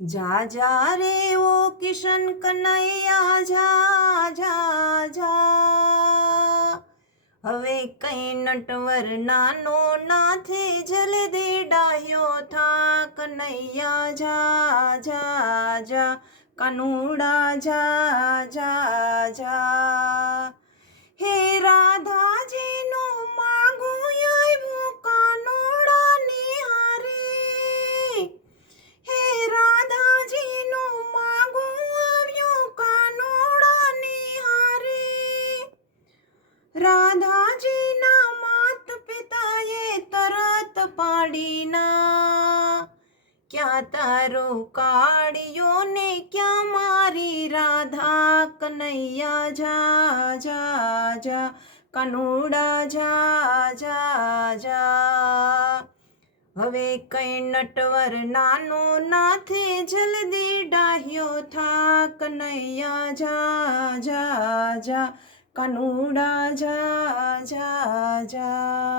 જા જા રે ઓ કિશન કનૈયા જા જા જા, હવે કઈ નટવર નાનો નાથે જલ્દી ડાહ્યો થા, કનૈયા જા જા જા, કાનુડા જા જા જા. હે રાધાજીનું માગું આવ્યું કાનુડા નિહારે, હે રાધાજીનું માગું આવ્યું કાનુડા નિહારે. રાધાજીના માત પિતાએ તરત પાડીના, ક્યાં તારો કાળિયો ને ક્યાં મારી રાધા, કનૈયા જા જા જા, કાનુડા જા જા જા. હવે કઈ નટવર નાનો નાથે જલ્દી ડાહ્યો થા, કનૈયા જા જા જા, કાનુડા જા જા જા.